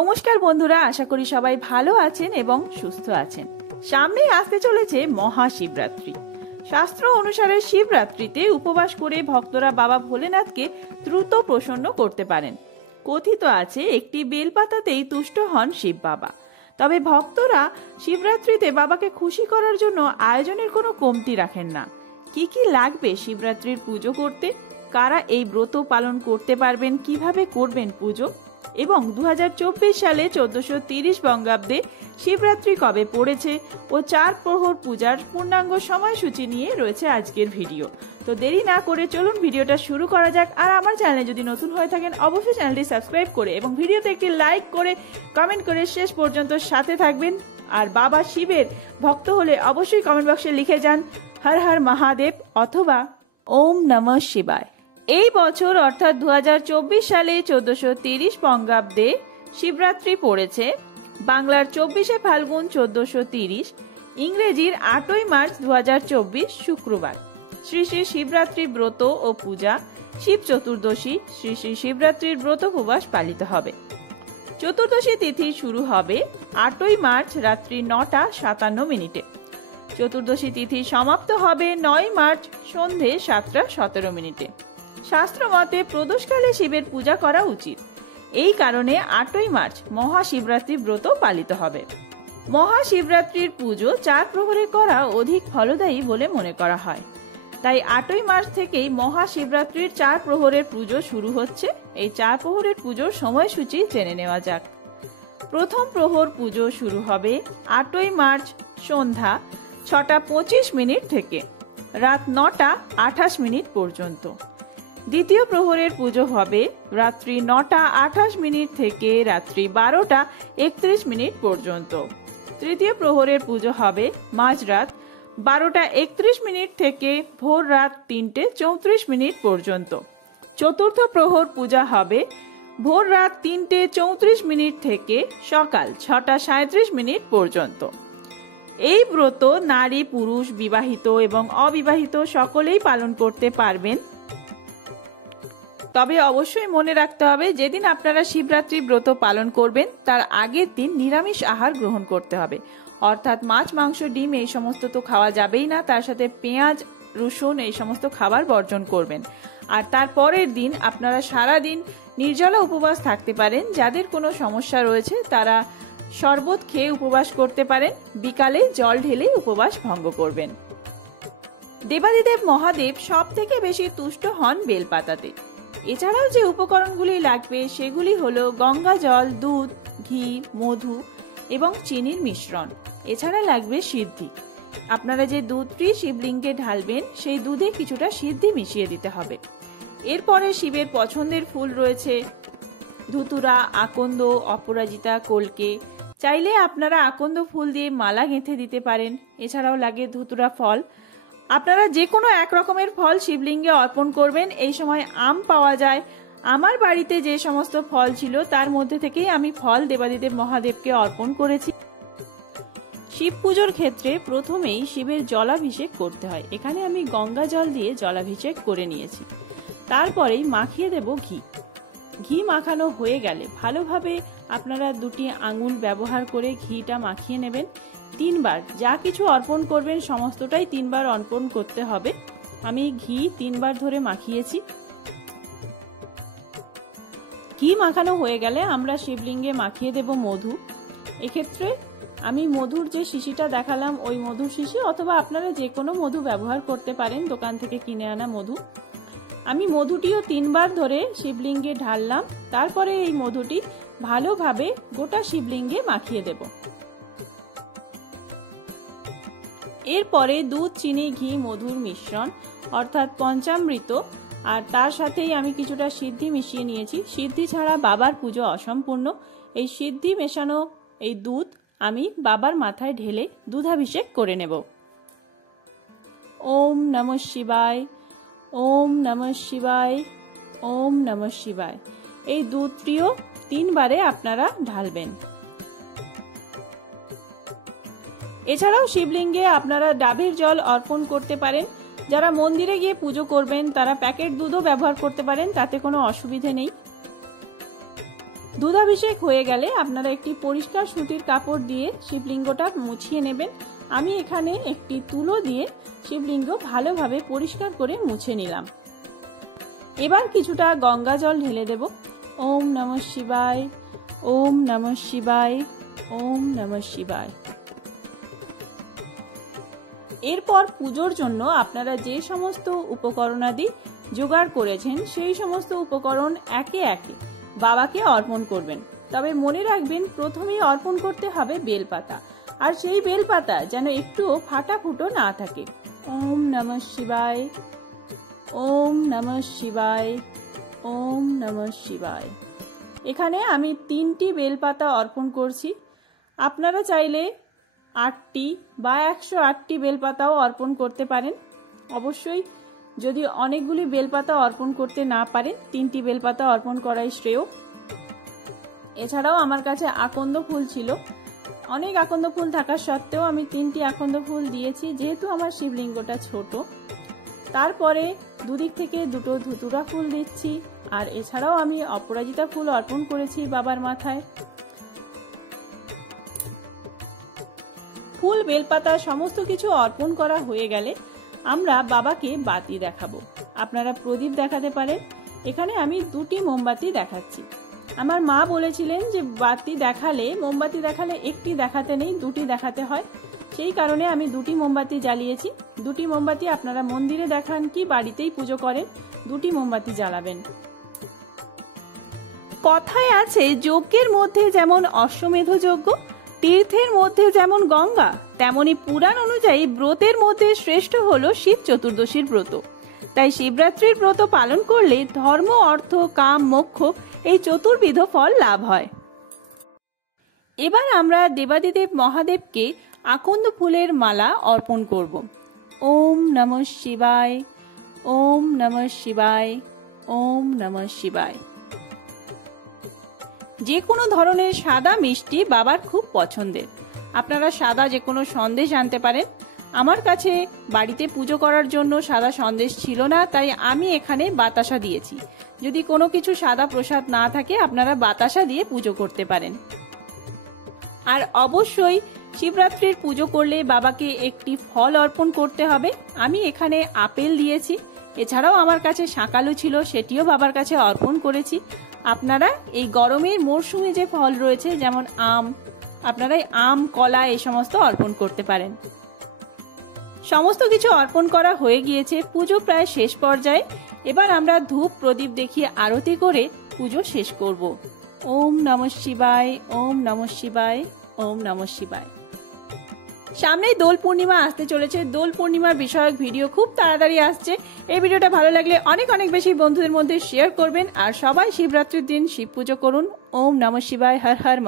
নমস্কার বন্ধুরা, আশা করি সবাই ভালো আছেন এবং সুস্থ আছেন। সামনেই আসতে চলেছে মহাশিবরাত্রি। শাস্ত্র অনুসারে শিবরাত্রিতে উপবাস করে ভক্তরা বাবা ভোলেনাথকে দ্রুত প্রসন্ন করতে পারেন। কথিত আছে একটি বেলপাতাতেই তুষ্ট হন শিব বাবা। তবে ভক্তরা শিবরাত্রিতে বাবাকে খুশি করার জন্য আয়োজনের কোনো কমতি রাখেন না। কি কি লাগবে শিবরাত্রির পুজো করতে, কারা এই ব্রত পালন করতে পারবেন, কিভাবে করবেন পুজো, এবং 2024 সালে 1430 বঙ্গাব্দে শিবরাত্রি কবে পড়েছে ও 4 প্রহর পূজার পূর্ণাঙ্গ সময়সূচি নিয়ে রয়েছে আজকের ভিডিও। তো দেরি না করে চলুন ভিডিওটা শুরু করা যাক। আর আমার চ্যানেলে যদি নতুন হয়ে থাকেন অবশ্যই চ্যানেলটি সাবস্ক্রাইব করে এবং ভিডিওতে একটি লাইক করে কমেন্ট করে শেষ পর্যন্ত সাথে থাকবেন। আর বাবা শিবের ভক্ত হলে অবশ্যই কমেন্ট বক্সে লিখে যান হর হর মহাদেব অথবা ওম নমঃ শিবায়। এই বছর অর্থাৎ 2024 সালে 1430 বঙ্গাব্দে শিবরাত্রি পড়েছে বাংলার 24শে ফাল্গুন 1430, ইংরেজির 8ই মার্চ 2024 শুক্রবার। শ্রী শ্রী শিবরাত্রি ব্রত ও পূজা, শিব চতুর্দশী শ্রী শ্রী শিবরাত্রির ব্রত উপবাস পালিত হবে। চতুর্দশী তিথি শুরু হবে 8ই মার্চ রাত্রি 9টা 57 মিনিটে। চতুর্দশী তিথি সমাপ্ত হবে 9 মার্চ সন্ধে 7টা 17 মিনিটে। শাস্ত্র মতে প্রদোষকালে শিবের পূজা করা উচিত। এই কারণে 8ই মার্চ মহাশিবরাত্রি ব্রত পালিত হবে। মহাশিবরাত্রির পুজো 4 প্রহরে করা অধিক ফলদায়ী বলে মনে করা হয়। তাই 8ই মার্চ থেকেই মহাশিবরাত্রির 4 প্রহরের পুজো শুরু হচ্ছে। এই 4 প্রহরের পুজোর সময়সূচি জেনে নেওয়া যাক। প্রথম প্রহর পুজো শুরু হবে 8ই মার্চ সন্ধ্যা 6টা 25 মিনিট থেকে রাত 9টা 28 মিনিট পর্যন্ত। দ্বিতীয় প্রহরের পুজো হবে রাত্রি 9টা 28 মিনিট থেকে রাত্রি 12টা 31 মিনিট পর্যন্ত। তৃতীয় প্রহরের পুজো হবে মাঝরাত 12টা 31 মিনিট থেকে ভোর রাত 3টে 34 মিনিট পর্যন্ত। চতুর্থ প্রহর পূজা হবে ভোর রাত 3টে 34 মিনিট থেকে সকাল 6টা 37 মিনিট পর্যন্ত। এই ব্রত নারী পুরুষ বিবাহিত এবং অবিবাহিত সকলেই পালন করতে পারবেন। তবে অবশ্যই মনে রাখতে হবে যেদিন আপনারা শিবরাত্রি ব্রত পালন করবেন তার আগের দিন নিরামিষ আহার গ্রহণ করতে হবে। অর্থাৎ মাছ মাংস ডিম এই সমস্ত তো খাওয়া যাবেই না, তার সাথে পেঁয়াজ রসুন এই সমস্ত খাবার বর্জন করবেন। আর তার পরের দিন আপনারা সারা দিন নির্জলা উপবাস থাকতে পারেন। যাদের কোনো সমস্যা রয়েছে তারা শরবত খেয়ে উপবাস করতে পারেন, বিকালে জল ঢেলে উপবাস ভঙ্গ করবেন। দেবাদিদেব মহাদেব সব থেকে বেশি তুষ্ট হন বেলপাতাতে। এছাড়াও যে উপকরণগুলি লাগবে সেগুলি হলো গঙ্গা জল, দুধ, ঘি, মধু এবং চিনির মিশ্রণ। এছাড়া লাগবে সিদ্ধি। আপনারা যে দুধটি শিবলিঙ্গে ঢালবেন সেই দুধে কিছুটা সিদ্ধি মিশিয়ে দিতে হবে। এরপরে শিবের পছন্দের ফুল রয়েছে ধুতুরা, আকন্দ, অপরাজিতা, কলকে। চাইলে আপনারা আকন্দ ফুল দিয়ে মালা গেঁথে দিতে পারেন। এছাড়াও লাগে ধুতুরা ফল। আপনারা যে কোনো এক রকমের ফল শিবলিঙ্গে অর্পণ করবেন। এই সময় আম পাওয়া যায়। আমার বাড়িতে যে সমস্ত ফল ছিল তার মধ্যে থেকেই আমি ফল দেবাদিদেব মহাদেবকে অর্পণ করেছি। শিব পুজোর ক্ষেত্রে প্রথমেই শিবের জলাভিষেক করতে হয়। এখানে আমি গঙ্গা জল দিয়ে জলাভিষেক করে নিয়েছি। তারপরেই মাখিয়ে দেব ঘি। ঘি মাখানো হয়ে গেলে ভালোভাবে আপনারা 2টি আঙুল ব্যবহার করে ঘিটা মাখিয়ে নেবেন। 3 বার যা কিছু অর্পণ করবেন সমস্তটাই 3 বার অর্পণ করতে হবে। আমি ঘি 3 বার ধরে মাখিয়েছি। ঘি মাখানো হয়ে গেলে আমরা শিবলিঙ্গে মাখিয়ে দেব মধু। এক্ষেত্রে আমি মধুর যে শিশিটা দেখালাম ওই মধুর শিশি অথবা আপনারা যে কোনো মধু ব্যবহার করতে পারেন, দোকান থেকে কিনে আনা মধু। আমি মধুটিও 3 বার ধরে শিবলিঙ্গে ঢাললাম। তারপরে এই মধুটি ভালোভাবে গোটা শিবলিঙ্গে মাখিয়ে দেব। এরপরে দুধ, চিনি, ঘি, মধুর মিশ্রণ অর্থাৎ পঞ্চামৃত, আর তার সাথেই আমি কিছুটা সিদ্ধি মিশিয়ে নিয়েছি। সিদ্ধি ছাড়া বাবার পুজো অসম্পূর্ণ। এই সিদ্ধি মেশানো এই দুধ আমি বাবার মাথায় ঢেলে দুধাভিষেক করে নেব। ওম নমঃ শিবায়, ওম নমঃ শিবায়, ওম নমঃ শিবায়। এই দুধটিও 3 বারে আপনারা ঢালবেন। এছাড়াও শিবলিঙ্গে আপনারা ডাবের জল অর্পণ করতে পারেন। যারা মন্দিরে গিয়ে পুজো করবেন তারা প্যাকেট দুধও ব্যবহার করতে পারেন, তাতে কোনো অসুবিধে নেই। দুধাভিষেক হয়ে গেলে আপনারা একটি পরিষ্কার সুতির কাপড় দিয়ে শিবলিঙ্গটা মুছিয়ে নেবেন। আমি এখানে একটি তুলো দিয়ে শিবলিঙ্গ ভালোভাবে পরিষ্কার করে মুছে নিলাম। এবার কিছুটা গঙ্গা জল ঢেলে দেব। ওম নমঃ শিবায়, ওম নমঃ শিবায়, ওম নমঃ শিবায়। এরপর পুজোর জন্য আপনারা যে সমস্ত উপকরণাদি জোগাড় করেছেন সেই সমস্ত উপকরণ একে একে বাবাকে অর্পণ করবেন। তবে মনে রাখবেন প্রথমেই অর্পণ করতে হবে বেলপাতা, আর সেই বেলপাতা যেন একটুও ফাটা ফুটো না থাকে। ওম নমঃ শিবায়, ওম নমঃ শিবায়, ওম নমঃ শিবায়। এখানে আমি 3টি বেলপাতা অর্পণ করছি। আপনারা চাইলে 8টি বা 108টি বেলপাতাও অর্পণ করতে পারেন। অবশ্যই যদি অনেকগুলি বেলপাতা অর্পণ করতে না পারেন 3টি বেলপাতা অর্পণ করাই শ্রেয়। এছাড়াও আমার কাছে আকন্দ ফুল ছিল, অনেক আকন্দ ফুল থাকা সত্ত্বেও আমি 3টি আকন্দ ফুল দিয়েছি, যেহেতু আমার শিবলিঙ্গটা ছোট। তারপরে দুদিক থেকে দুটো ধুতুরা ফুল দিচ্ছি, আর এছাড়াও আমি অপরাজিতা ফুল অর্পণ করেছি বাবার মাথায়। ফুল বেলপাতা সমস্ত কিছু অর্পণ করা হয়ে গেলে আমরা বাবাকে বাতি দেখাবো। আপনারা প্রদীপ দেখাতে পারেন। এখানে আমি 2টি মোমবাতি দেখাচ্ছি। আমার মা বলেছিলেন যে মোমবাতি দেখালে একটি দেখাতে নেই, 2টি দেখাতে হয়। সেই কারণে আমি 2টি মোমবাতি জ্বালিয়েছি। 2টি মোমবাতি আপনারা মন্দিরে দেখান কি বাড়িতেই পুজো করেন, 2টি মোমবাতি জ্বালাবেন। কথায় আছে যজ্ঞের মধ্যে যেমন অশ্বমেধ যজ্ঞ, তীর্থের মধ্যে যেমন গঙ্গা, তেমনি পুরাণ অনুযায়ী ব্রতের মধ্যে শ্রেষ্ঠ হলো শিব চতুর্দশীর ব্রত। তাই শিবরাত্রির ব্রত পালন করলে ধর্ম, অর্থ, কাম, মোক্ষ এই চতুর্বিধ ফল লাভ হয়। এবার আমরা দেবাদিদেব মহাদেবকে আকন্দ ফুলের মালা অর্পণ করব। ওম নমঃ শিবায়, ওম নমঃ শিবায়, ওম নমঃ শিবায়। যে কোনো ধরনের সাদা মিষ্টি বাবার খুব পছন্দের। আপনারা সাদা যে কোনো সন্দেশ আনতে পারেন। আমার কাছে বাড়িতে পুজো করার জন্য সাদা সন্দেশ ছিল না, তাই আমি এখানে বাতাসা দিয়েছি। যদি কোনো কিছু সাদা প্রসাদ না থাকে আপনারা বাতাসা দিয়ে পুজো করতে পারেন। আর অবশ্যই শিবরাত্রির পুজো করলে বাবাকে একটি ফল অর্পণ করতে হবে। আমি এখানে আপেল দিয়েছি, এছাড়াও আমার কাছে শাঁকালু ছিল, সেটিও বাবার কাছে অর্পণ করেছি। আপনারা এই গরমের মরশুমে যে ফল রয়েছে যেমন আম, আপনারা আম, কলা এই সমস্ত অর্পণ করতে পারেন। সমস্ত কিছু অর্পণ করা হয়ে গিয়েছে, পুজো প্রায় শেষ পর্যায়ে। এবার আমরা ধূপ প্রদীপ দেখিয়ে আরতি করে পুজো শেষ করব। ওম নমঃ শিবায়, ওম নমঃ শিবায়, ওম নমঃ শিবায়। সামনেই দোল পূর্ণিমা আসতে চলেছে। দোল পূর্ণিমার বিষয়ক ভিডিও খুব তাড়াতাড়ি আসছে। এই ভিডিওটা ভালো লাগলে অনেক অনেক বেশি বন্ধুদের মধ্যে শেয়ার করবেন। আর সবাই শিবরাত্রির দিন শিব পুজো করুন। ওম নমঃ শিবায়, হর হর।